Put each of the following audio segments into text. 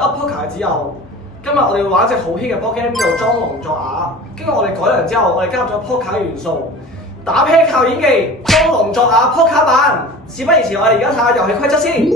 Up Poker 之後，今日我哋會玩一隻好 hit 嘅 board game 叫做裝聾作啞。經過我哋改良之後，我哋加入咗 Poker 元素，打啤靠演技，裝聾作啞 Poker 版。事不宜遲，我哋而家睇下遊戲規則先。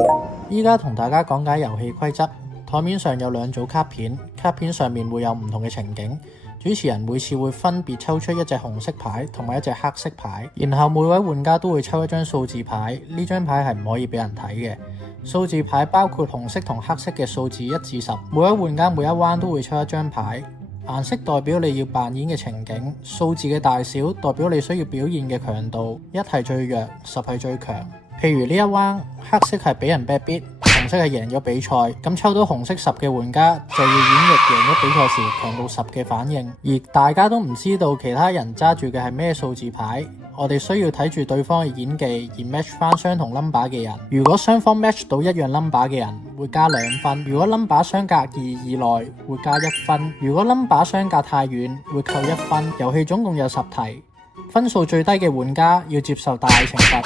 依家同大家講解遊戲規則。台面上有兩組卡片，卡片上面會有唔同嘅情景。主持人每次會分別抽出一隻紅色牌同埋一隻黑色牌，然後每位玩家都會抽一張數字牌，呢張牌係唔可以俾人睇嘅。數字牌包括紅色同黑色嘅數字1至10，每位玩家每一彎都會抽一張牌，顏色代表你要扮演嘅情景，數字嘅大小代表你需要表現嘅強度，1係最弱，10係最強。譬如呢一彎，黑色係俾人 bad beat，紅色係贏咗比賽，咁抽到紅色10嘅玩家就要演繹贏咗比賽時強度10嘅反應，而大家都唔知道其他人揸住嘅係咩數字牌，我哋需要睇住對方嘅演技而 match 翻相同 number 嘅人。如果雙方 match 到一樣 number 嘅人，會加2分；如果 number 相隔2以內，會加1分；如果 number 相隔太遠，會扣1分。遊戲總共有10題，分數最低嘅玩家要接受大懲罰。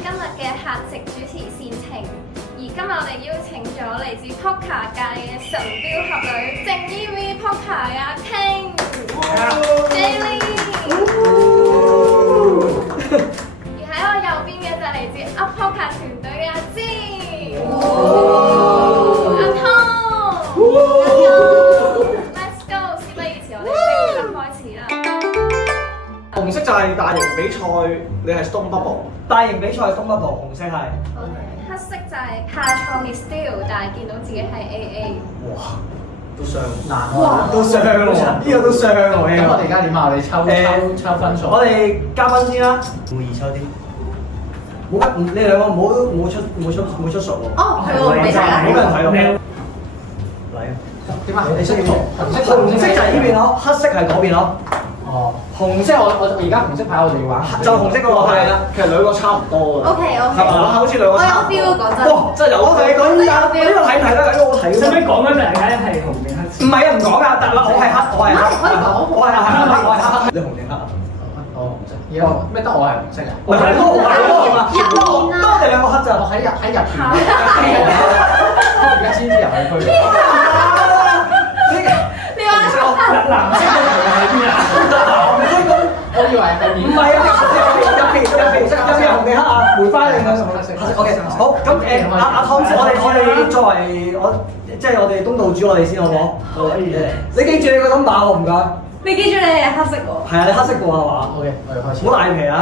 今日嘅客席主持善晴，而今日我哋邀請咗嚟自 Poker 界嘅神鵰俠侶正 EV Poker 阿 King、Ellie， 而喺我右邊嘅就嚟自 Up Poker 團隊嘅阿芝、阿 Tom。Let's go！ 事不宜遲，我哋即刻開始啦。紅色就係大型比賽，你係 Stone Bubble。大型比賽係 Stone Bubble，紅色係。黑色就係下錯 Miss Steal， 但係見到自己係 AA。哇，都傷難喎，都傷喎，呢個都傷喎。咁我哋而家點啊？我哋抽分數。我哋嘉賓先啦，會易抽啲。冇乜，你兩個唔好出數喎。哦，係喎，俾大家。冇人睇到。嚟。點啊？你識紅色就係呢邊咯，黑色係嗰邊咯。哦，紅色我而家紅色牌我哋要玩，就紅色嗰個係啦。其實兩個差唔多㗎。OK，係嘛？好似兩個差唔多。我有 feel 講真。哇！真係有。我同你講呢個睇唔睇得？呢個我睇。使唔使講緊嚟嘅係紅定黑？唔係啊，唔講㗎。但係我係黑，我係黑。可以講。我係黑，我係黑。你紅定黑啊？我紅色。而家咩得我係紅色啊？我係都紅啊！都我哋兩個黑咋？我喺入邊。我而家先知入去區。你話藍色係邊啊？我以為係面。唔係啊，入邊紅定黑啊？梅花定係紅色？OK，好咁阿湯，我哋作為即係我哋東道主，我哋先好唔好？可以。你記住你個 number 喎，唔該。你記住你係黑色喎。係啊，你黑色個係嘛 OK，我哋開始。好大皮啊！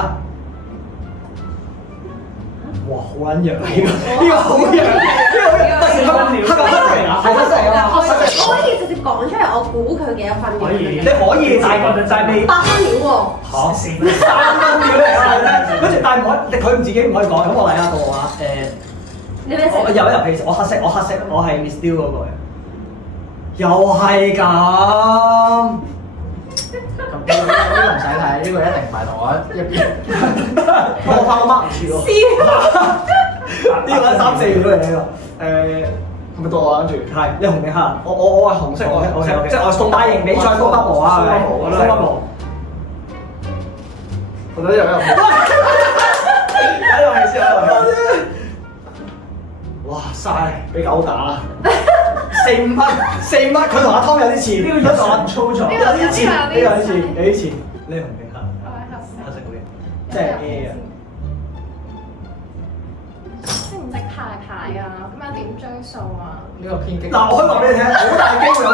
哇，好撚弱呢個好弱，呢個好弱，黑色嚟啊，係黑色嚟啊，黑色。我可以直接講出嚟，我估佢幾多分嘅。可以。你可以，就係未8分料喎。嚇3分料嚟啊！跟住但係唔可以，佢唔自己唔可以講。咁我嚟下到我啊，你咩色？我有一入皮，我黑色，我係 Miss Steal 嗰個嘅，又係咁。咁呢個唔使睇，呢個一定唔係同我一邊。我發我 mark 唔住喎。呢個3、4秒嚟呢個。係咪到我跟住？係你紅定黑？我係紅色，我即係我送大型比賽東北模啊，係咪？東北模。我覺得有一個。有一個先啊！哇！晒俾狗打4、5分，佢同阿湯有啲似，呢個日常操作。有啲似，你紅定黑？我係黑色。黑色嗰邊，即係 A 啊！識唔識派牌啊？咁樣點追數啊？呢個偏激。嗱，我可以話俾你聽，好大機會有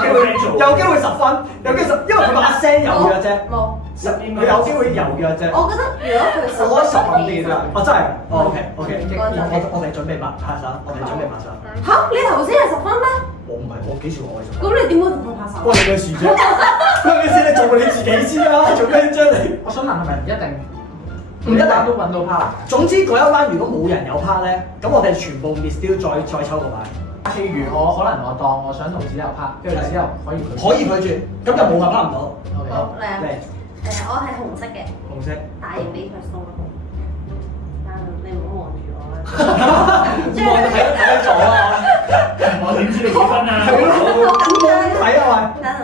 機會10分，有機會10，因為佢把聲猶豫嘅啫。冇。佢有機會猶豫嘅啫。我覺得如果佢我覺得10分啲啫。我真係。OK。我哋準備拍手，我哋準備拍手。嚇！你頭先係10分咩？我唔係，我幾時話我係10分？咁你點會同佢拍手？關你咩事啫？關你事，你做你自己先啦，做咩啫你？我想問係咪唔一定？唔一定都揾到 part。總之嗰一彎如果冇人有 part 咧，咁我哋全部 Miss Steal 再抽個牌。譬如我可能當我想同子悠 part，跟住子悠可以拒絕，咁就冇拍唔到。好嚟啊！嚟，我係紅色嘅。紅色。大型比賽送一個。但你唔好望住我啦。望睇咗啊！我點知你幾分啊？係咯，好緊張。睇啊喂！等陣。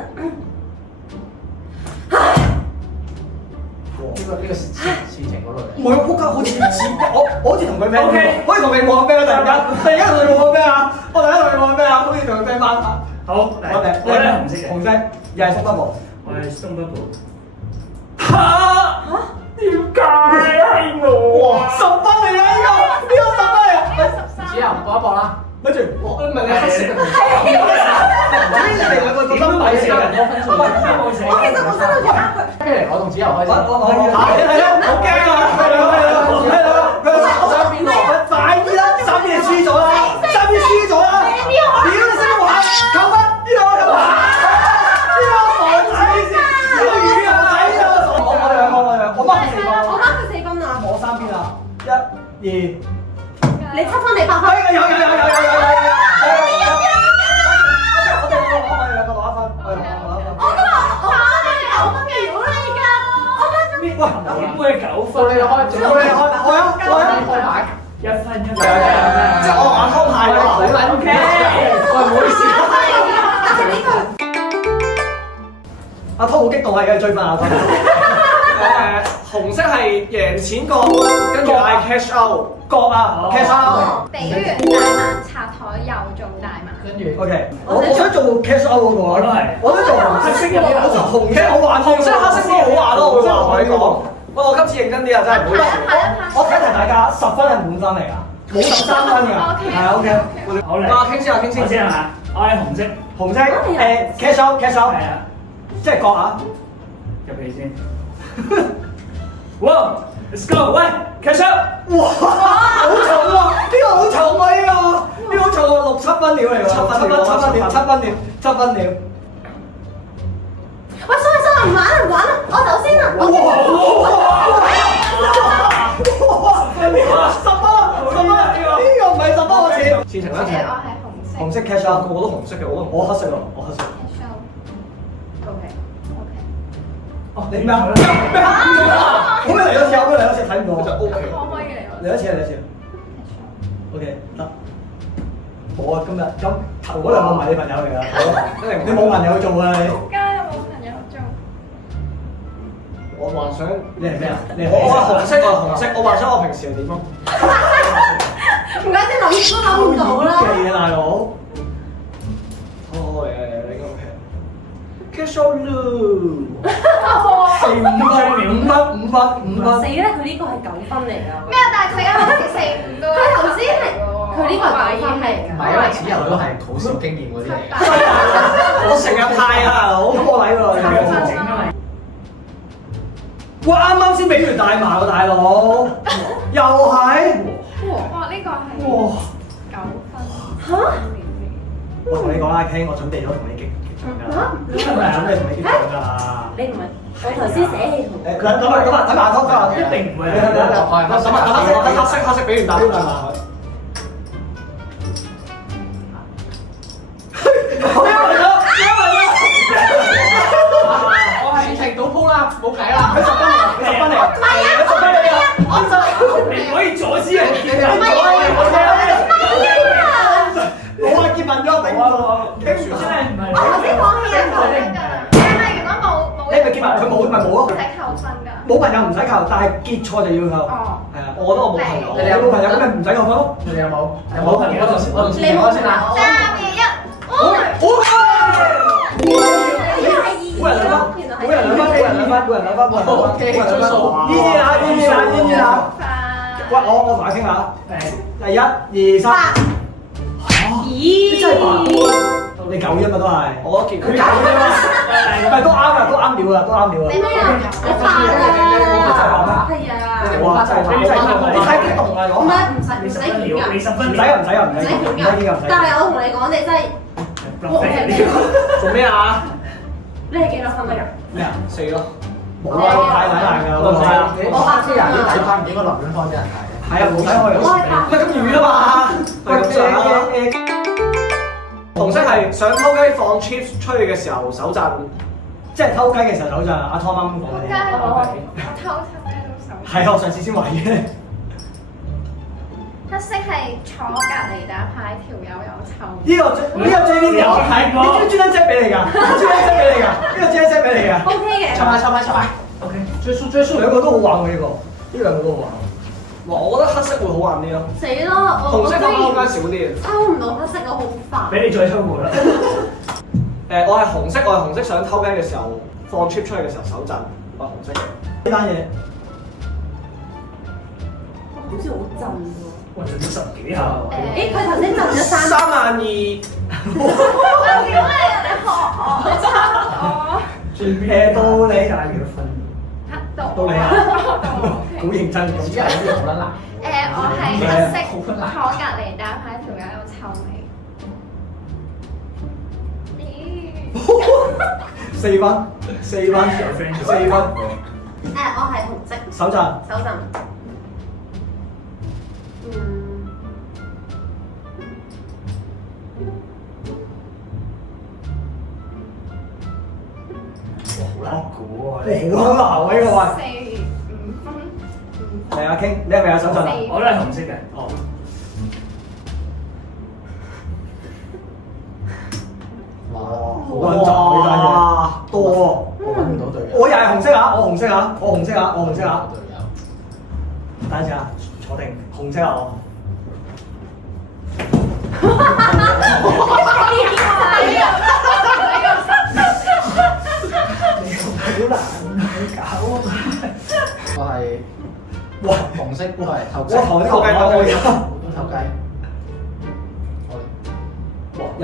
呢個事情嗰度。唔係我撲街，好似我好似同佢 friend，可以同你望咩啊？突然間同你望咩啊？我突然間同你望咩啊？好似同佢 friend 翻。好，嚟我哋我咧紅色嘅，紅色又係 Stone Bubble。我係 Stone Bubble。嚇？點解係我哇！10分嚟㗎呢個10分嚟啊！子由搏一搏啦。跟住我唔係你黑色嘅，你哋兩個點樣寫人多分數？我其實我真係覺得佢。跟住我同子由開始。我係啊，好驚啊！我想邊個？快啲啦！3邊輸咗啦！3邊輸咗啦！屌你識玩扣分？呢個傻仔先，呢個魚牛仔啊！我掹4分，我掹佢4分啊！我3邊啦，1、2。你7分，你8分。有！我哋兩個攞一分，我今日我9分嘅，如果你而家我點會9分？到你開，到你開，開牌。 1分。即係我玩拖牌㗎，好撚 OK。喂，唔好意思。阿湯好激動啊！而家追翻阿湯。紅色係贏錢角，跟住嗌 cash out 角啊 cash out。比完大盲拆台又做大盲。跟住 OK，我想做 cash out 嗰個啊。我都係。我都做黑色嘅，我做紅色好玩，紅色黑色都好玩咯，我話同你講。喂，我今次認真啲啊，真係唔好意思。我提提大家，10分係滿分嚟㗎，冇13分㗎。係啊 OK。好嚟。傾先啊，傾先。我先係嘛？我係紅色。紅色cash out cash out，係啊。即係角啊。入嚟先。哇 ！Let's go！ 喂 ，cash out！ 哇！好重喎，呢個好重喎，呢個好重喎，6、7分料嚟喎，7分料。喂，sorry，唔玩啦，我走先啦。10分，呢個唔係10分我錢。前程我係紅色。紅色 cash out，個個都紅色嘅，我黑色喎，我黑色。你咩啊？咩啊？好嚟多次，睇唔到。就 OK。可唔可以嚟我？嚟一次。OK，得。冇啊，今日頭嗰兩個唔係你朋友嚟㗎，你冇朋友做啊你。家有冇朋友做？我幻想你係咩啊？我係紅色，我幻想我平時係點咯？唔怪之諗都諗唔到啦。嘅大佬。好嚟應該 OK。Cash out 咯。5分。死啦！佢呢個係9分嚟㗎。咩啊？但係佢啱先4、5都。佢頭先係佢呢個係9分嚟㗎。唔係因為子由都係好少經驗嗰啲嚟。我成日派啊，大佬，破例喎。整啊嘛。哇！啱先俾完大麻喎，大佬，又係。哇！呢個係哇9分。嚇？我同你講啦，King，我準備咗同你激場㗎。我準備同你激場㗎啦。你唔係我頭先寫戲同等埋湯㗎。一定唔會。黑色俾完大麻。我係停到鋪啦，冇計啦。佢10分嚟，唔係啊，10分嚟啊！你唔可以阻止人。冇啊，結問咗頂住。真係唔係。我頭先放棄咗佢㗎，因為如果冇你咪結問佢冇咪冇咯唔。使扣分㗎。冇朋友唔使扣，但係結錯就要扣。哦。係啊，我覺得我冇朋友。你哋有冇朋友咁咪唔使扣分咯。你哋有冇？冇朋友我同子你冇先啦。 3、2、1，好，原來係2。每人兩分。依啦。喂，我同你傾下。第1、2、3。咦？真係白。你9啫嘛都係。我見佢9啫嘛。唔係都啱㗎，都啱料㗎。你咩啊？你8啊？係啊。哇！真係你太激動啦唔講。係唔使你10分檢㗎，你10分。唔使㗎。但係我同你講，你真係做咩啊？你係幾多分啊？咩啊？4咯。冇啊，太大㗎。我黑啲人啲底翻唔應該林遠芳啲人睇。係啊，冇睇開。唔係咁遠啊嘛。係咁上下。紅色係想偷雞放 chips 出去嘅時候手震，即係偷雞嘅時候手震。阿湯啱啱講嘅。梗係我偷雞都手。係啊，我上次先懷疑嘅。黑色係坐隔離打牌，條友有臭。呢個最呢條係你專登 set 俾你㗎，呢個 set 俾你㗎。O K 嘅。插埋。 OK。追數。兩個都好玩喎呢個，呢兩個都好玩。哇！我覺得黑色會好玩啲咯，死啦！紅色方向間少啲。抽唔到黑色，我好煩。俾你再抽過啦。我係紅色想偷雞嘅時候放 chip 出去嘅時候手震，我係紅色嘅。呢單嘢好似好震喎。哇！震咗10幾下喎。誒，佢頭先震咗3萬2。點解人哋學我？最尾到你加幾多分？到你啊！好認真咁而家有啲好撚難。我係黑色，坐隔離打牌條友有臭味。咦4分，4分，4分。我係紅色手震。手震。好難估啊！好難喎呢個位。 4、5分。嚟阿 King，你係咪有手震啊？我都係紅色嘅。哦。哇！好穩陣呢單嘢。多喎。我揾唔到隊友。我又係紅色啊！我紅色啊！我紅色啊！我紅色啊！隊友。等陣先啊，坐定，紅色啊我。好難搞啊！我係哇，紅色，我係偷雞。我頭呢個計到我而家。偷雞。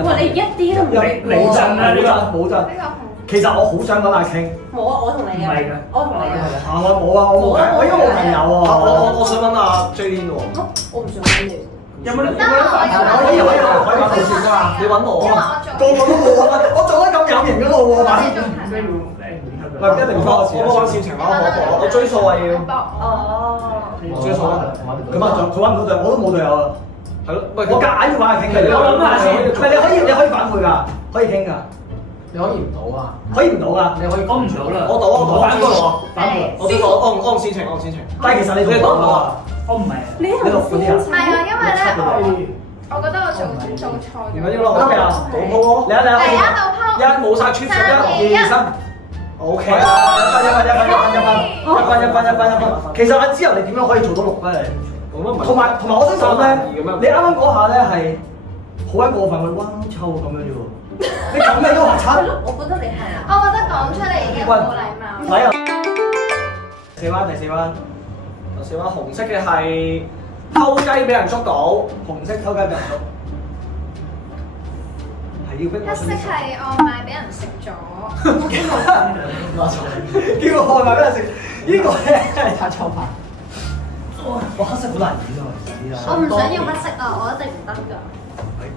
哇！你一啲都唔冇震啊呢個冇震。呢個紅。其實我好想揾阿 King。冇啊！我同你啊唔係㗎，我同你啊。我冇啊，我冇朋友，我因為冇朋友喎。我想揾阿 Jane 喎。我唔想揾你。有冇得得啊！可以揾同事㗎嘛？你揾我啊！個個都冇啊！我做得咁有型嗰個喎，我哋仲咩係。唔係一定關我事，我冇揾事情啊！我追數啊要。哦。追數啊！咁啊，佢揾唔到隊，我都冇隊友啊。係咯，喂，我夾硬要玩阿 King 嘅。我諗下先唔係你可以反悔㗎，可以傾㗎，你可以唔到啊！可以唔到㗎。你可以我唔到啦。我賭反過我反過。我先按先情，按先情。但係其實你賭到啊？我唔係。你你讀嗰啲啊？唔係啊，因為咧我覺得我做錯咗。唔緊要咯，我今日啊，賭鋪咯。嚟啊嚟啊！嚟啊賭鋪。一冇晒 trip 1、2、3。O K 啦，一分。其實阿之後你點樣可以做到6分嚟？同埋我想講咧，你啱啱嗰下咧係好鬼過分，佢哇臭咁樣啫喎！你咁你都話差？我覺得你係啊。我覺得講出嚟已經冇禮貌。嚟啊！4彎第4彎，第4彎紅色嘅係偷雞俾人捉到，紅色偷雞俾人捉，係要逼我。黑色係外賣俾人食咗。叫個外賣俾人食，呢個咧係擦抽牌。哇黑色好難演啊！我唔想要黑色啊，我一定唔得㗎。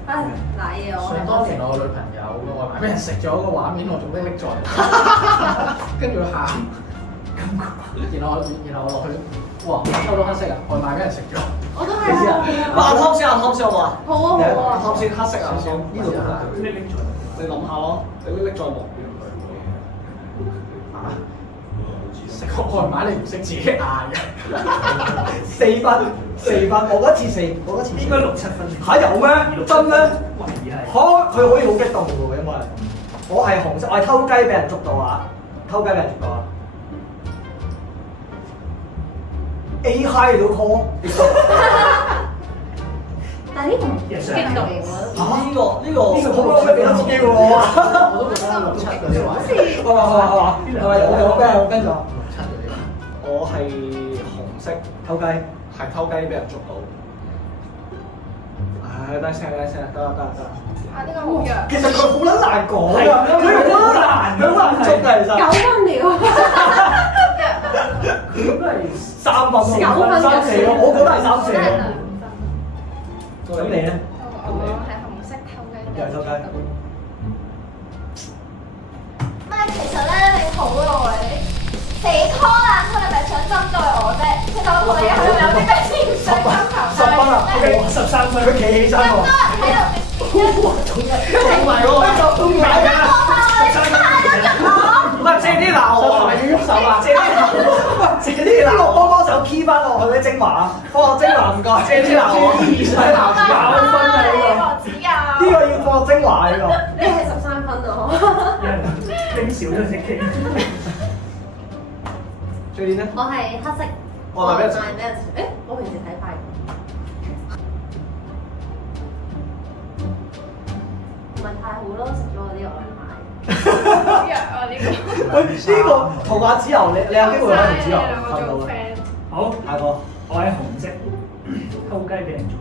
唉，賴嘢我想當年我女朋友個外賣俾人食咗個畫面，我仲歷歷在目。跟住佢喊，然後我落去，哇！抽到黑色啊！外賣俾人食咗。我都係你知啊？阿湯先好唔好啊？好啊好啊。湯先黑色啊！呢度歷歷在目。你諗下咯，你歷歷在目。食個外賣你唔識自己嗌嘅。4分，我嗰次4，我嗰次應該6、7分。嚇有咩？真咩？懷疑係。嚇佢可以好激動嘅喎，因為我係紅色，我係偷雞俾人捉到啊！偷雞俾人捉到啊 ！A high 到 call，但係呢個唔激動喎。呢個好多咩俾多次機喎？我都覺得6、7嗰啲位。係咪我跟咗？ 6、7嗰啲位。我係紅色偷雞，係偷雞俾人捉到。唉，得聲，得。啊呢個好弱。其實佢好撚難講㗎，佢好難捉㗎，其實。 9分了。佢都係3分3、4咯，我覺得係3、4咯。咁你咧？我係紅色偷雞。又係偷雞。唔係，其實咧你好喎你。死 call 啊！佢係咪想針對我啫？其實我同你係有啲咩情緒要求10分啦，OK， 13分，佢企起身喎。喺度。唔係喎，仲唔係㗎？唔係借啲鬧我，係咪要喐手啊？借啲鬧，喂，借啲鬧我，幫手 key 翻落去啲精華，幫我精華唔該，借啲鬧我，唔使鬧住9分啊呢個要放精華呢個。你係13分啊！有人拎少咗隻機。最點咧？我係黑色。外賣俾人食。俾人食。誒，我平時睇快。唔係太好咯，食咗嗰啲外賣。約啊呢個。喂，呢個同阿子柔，你有機會可能子柔兩個做瞓到嘅。 friend。好，下個我係紅色，偷雞俾人做。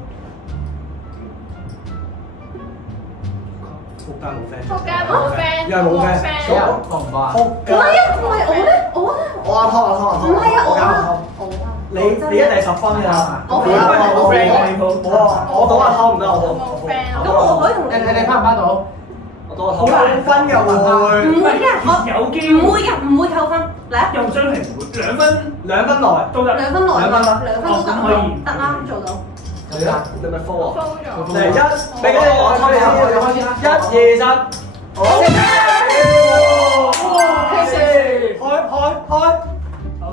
仆街冇 friend。仆街冇 friend，又係冇 friend。死人過唔過啊？仆街。唔係啊，唔係我咧，我咧，我阿湯阿湯阿湯。唔係啊，我揀阿湯。啊，我啊。你一定10分㗎。我冇冇 friend 嘅你冇。我賭阿湯唔得，我賭。冇 friend 咁我可以同你拍唔拍到？我賭阿湯。好難分㗎會。唔會嘅，我有機唔會會嘅，唔會扣分。嚟啊！又將係唔會2分2分內。都得。兩分內，兩分啦兩分都得，可以得啦，做到。你咪 four 啊？封咗。嚟1，俾我開始啦！1、2、3，好。開。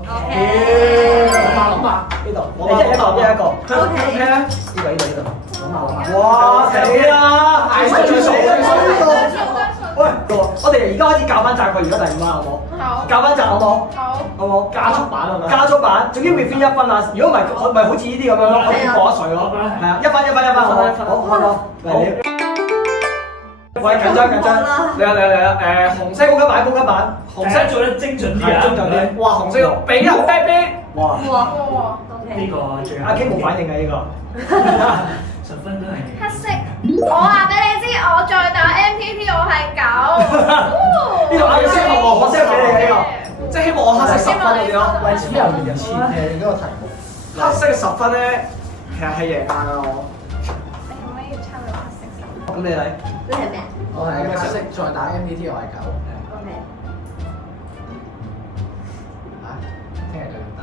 諗下，呢度，你一個。OK 咧？呢度。哇死啦！死啦！喂，我哋而家開始教翻債個，而家第5班好冇？好。教翻債好冇？好。好冇？加速版係咪？加速版，總之 within 1分啊！如果唔係，咪好似呢啲咁樣咯，可以過一水咯。係啊，1分，好冇？好，開個嚟你。喂，緊張！嚟啊！紅色高級版，紅色做得精準啲啊！精準啲。哇，紅色俾人啤啤。哇！哇。呢個最後。阿 K 冇反應嘅呢個。 10分都係。黑色，我話俾你知，我再打 MPT 我係9。呢個黑色我 send 俾你呢個，即係希望我黑色10分嗰啲咯。為此由年前嘅嗰個題目。黑色10分咧，其實係贏硬啊我。你可唔可以參與黑色手？咁你嚟？你係咩？我係黑色，再打 MPT 我係9。 OK。啊，聽日就要打。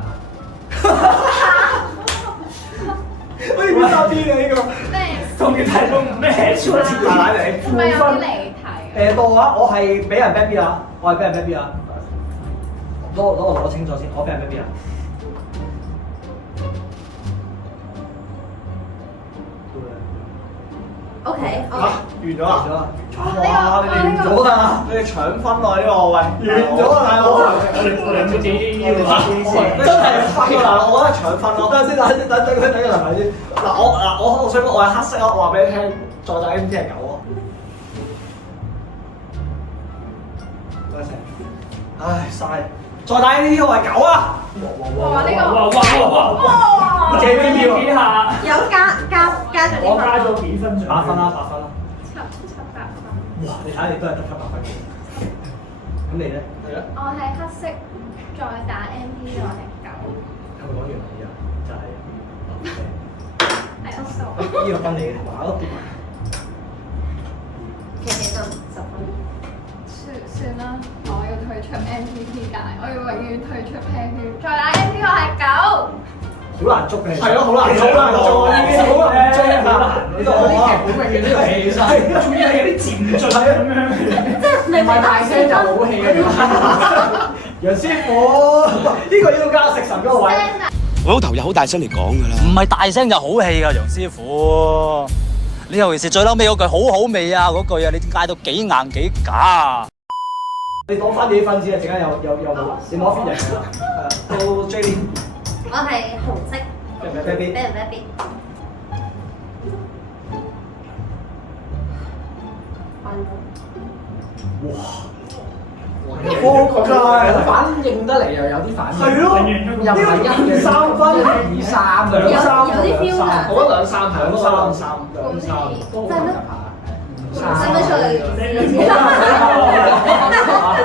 我要打邊啊呢個。咩？同嘅題目唔咩？超級大奶嚟。係咪有啲離題？到啊！我係俾人 back B 啊！我係俾人 back B 啊！攞清楚先，我俾人 back B 啊！ OK。嚇完咗啊！哇你哋完咗啊！你哋搶分啊呢個喂！完咗啊大佬！我哋自己要啊！真係分啊大佬！我覺得係搶分咯。等佢等埋先。嗱我想講我係黑色咯，我話俾你聽，再打 MT 係9咯。唔該曬。唉嘥！再打 MT 我係9啊！哇！呢個哇！借邊票幾下？有加咗啲我加咗幾分8分啦，8分啦。 7、8分。哇！你睇下你都係得7、8分嘅。咁你咧？係啊。我係黑色，再打 MPT 我係9。係咪講完啦？依家就係。係我傻。呢個分你嘅，哇！都跌埋。幾分？10分。算啦，我要退出 MPT 界，我要永遠退出 PAIR，再打 MPT 我係9。好難捉嘅，係咯，好難捉，好難捉，呢啲好難捉啊！呢個啲劇本永遠都要起身，仲要係有啲漸進咁樣。即係你唔係大聲就冇氣嘅。楊師傅，呢個要加食神嗰個位。我老頭又好大聲嚟講㗎啦，唔係大聲就好氣㗎，楊師傅。你尤其是最嬲尾嗰句好好味啊嗰句啊，你嗌到幾硬幾假啊！你攞翻你啲分先啊！陣間有冇？你攞 fit 人㗎啦。到 J，我係紅色，俾人 back B。仆街！反應得嚟又有啲反應。係咯，又唔係1嘅3分2、3嘅。有啲 feel 㗎。我覺得2、3係2、3都好複雜下。使唔使出嚟？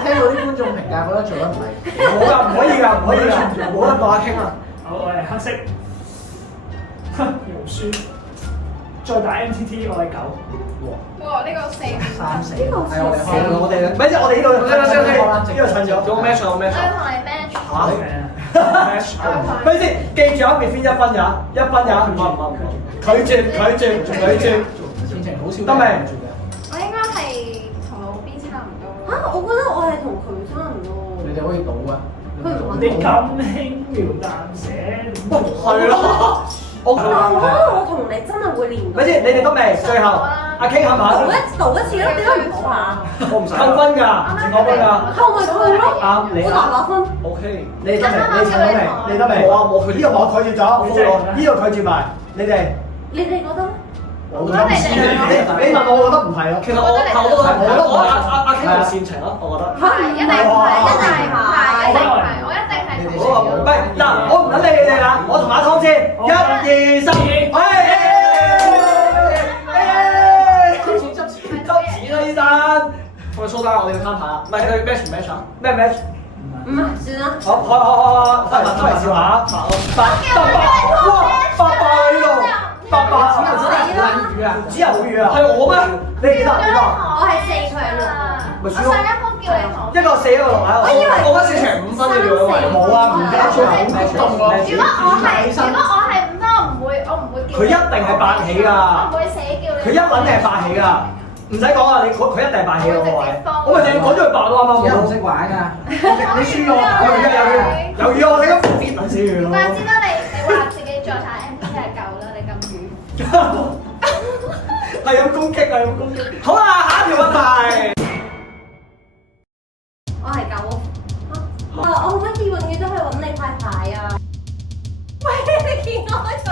聽到啲觀眾評價，覺得做得唔係。冇㗎，唔可以㗎，唔可以㗎，冇得同阿傾啊！好，我係黑色，又輸，再打 MTT 我係9。哇！呢個4。3、4，係我哋，咪即係我哋呢度，呢個襯咗，做 match 做 match。我要同你 match。嚇？咪先，記住啊，within 1分呀，1分呀，唔拒絕。前程好少得未？我應該係同老 B 差唔多。嚇！我覺得我係同佢差唔多。你哋可以賭啊！你咁輕描淡寫，係咯，但係我覺得我同你真係會連到。咪先，你哋得未？最後。阿 K 係咪？賭一次咯，點解唔賭下？我唔使扣分㗎，唔扣分㗎。扣咪扣咯，啱你我拿分。 OK，你得未？你得未？你得未？冇啊冇拒絕。呢個我拒絕咗，呢個拒絕埋。你哋覺得？我覺得唔係。你問我，我覺得唔係咯。其實我覺得阿 K 好煽情咯，我覺得。係一定係，我一定係。唔係嗱，我唔等你哋啦，我同阿湯先，1、2、3，執紙啦，醫生。我哋蘇生，我哋要攤牌啦，唔係佢 match 唔 match 啊？咩 match？唔算啦。好，翻嚟笑下，八啊呢度，8只有好魚啊，係我咩？你幾多？我係4，佢係6。我上一鋪叫你同。一個4，一個6啊！我覺得4場5分嘅喎，冇啊，唔記得咗，如果我係5分，我唔會叫。佢一定係霸氣㗎。我唔會寫叫你。佢一撚定係霸氣㗎，唔使講啊！佢一定係霸氣嗰個位。我咪淨係講咗佢霸咯，啱啱而家唔識玩㗎，你輸咗。有魚我哋咁跌撚死佢咯。怪之得你話自己再睇 MP 係夠啦，你咁魚。係咁攻擊，係咁攻擊。好啦，下一條問題。我係9。我可唔可以永遠都係揾你派牌啊？喂，你見我做